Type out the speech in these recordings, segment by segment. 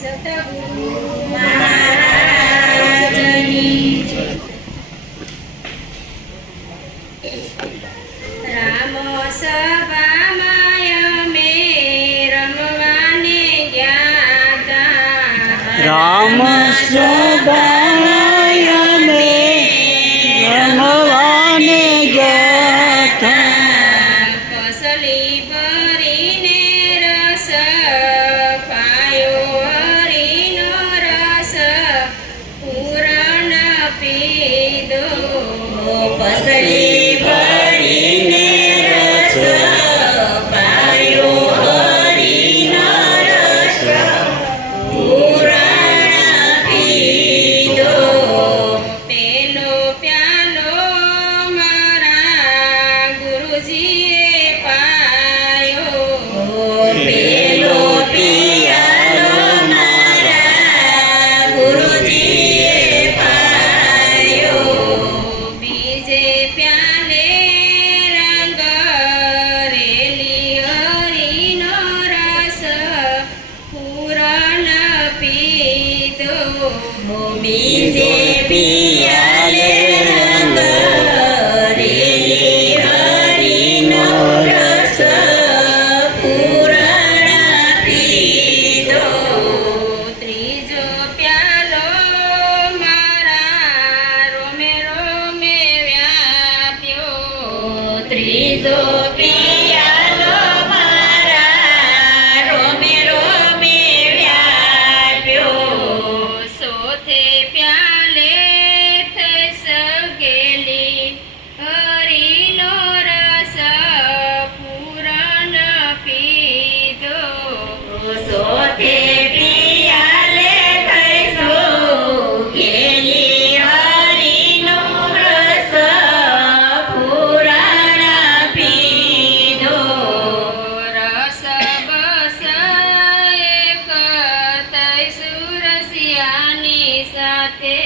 સતગુરુ મહારાજની જય. રામ સભામાં અમે રમવાને ગયા તા. રામ સભામાં અમે રમવાને ગયા તા. કસલી ભરીને રસ પાયો હરીનો રસ પૂરણ પીધો. પસલી ભરીને રસ પાયો હરીનો રસ પૂરણ પીધો. પેલો પ્યાલો મારા ગુરુજીએ પાયો. પેલો પિયાલો મારા ગુરુજીએ પાયો. બીજે પ્યાલે રંગ રેલી હરીનો રસ પૂરણ પીધો. બીજે પિયાલે રંગ રેલી હરીનો રસ પૂરણ પીધો. ત્રીજો પ્યાલો મારા રોમે રોમે વ્યાપ્યો. ત્રીજો પિયાલો મારા રોમે રોમે વ્યાપ્યો. સોથે પ્યાલે થઈ સગેલી હરીનો રસ પૂરણ પીધો. સોથે પિયાલે થઈસો ગેલી હરીનો રસ પૂરણ પીધો. રસ બસ એક તઈ સુરસિયાની સાથે.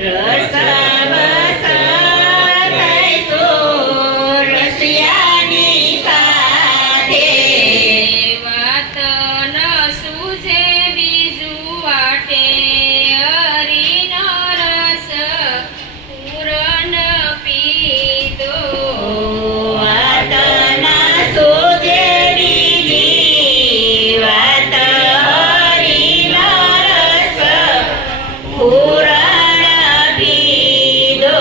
રસ બસ થઈસો રસિયાની સાથે. વાત ન સૂઝે બીજું વાટે હરીનો રસ પૂરણ પીધો. વાત ના સૂઝે બીજી વાત હરીનો રસ પૂરણ પીધો.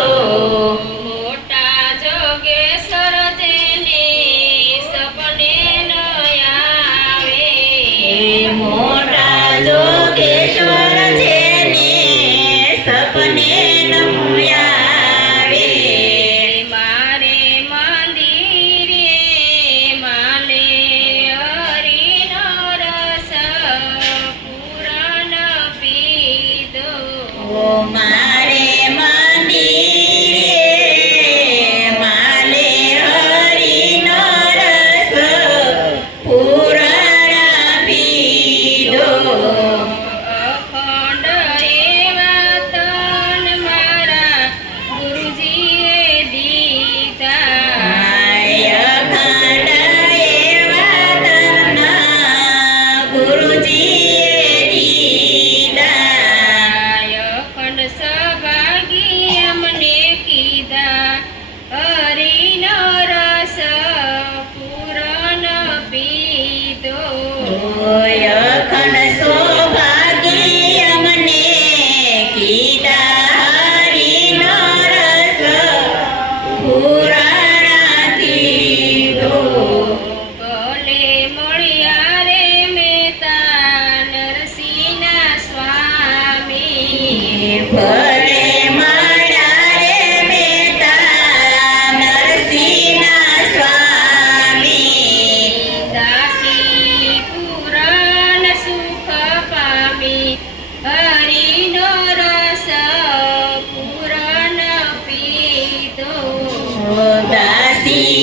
મોટા જોગેશ્વર જેને સપને ન આવે. મોટા જોગેશ્વર જેને સપને ન આવે. મારે મંદિરે માલે હરીનો રસ પૂરણ પીધો. મારે મંદિરે માલે હરીનો રસ પૂરણ પીધો. અખંડ એવા તન મારા ગુરુજીએ દીધા. અખંડ એવા તનના ગુરુજીએ દીધા. અખંડ સભાગી અમને કીધા હરીનો રસ પૂરણ પીધો. અખંડ સૌભાગ્ય અમને કીધા હરીનો રસ પૂરણ પીધો. ભલે મળ્યા રે મહેતા નરસિંહના સ્વામી. ભલે મળ્યા રે મહેતા નરસિંહના સ્વામી. દાસી પૂરણ સુખ પામી હરીનો રસ પૂરણ પીધો. દાસી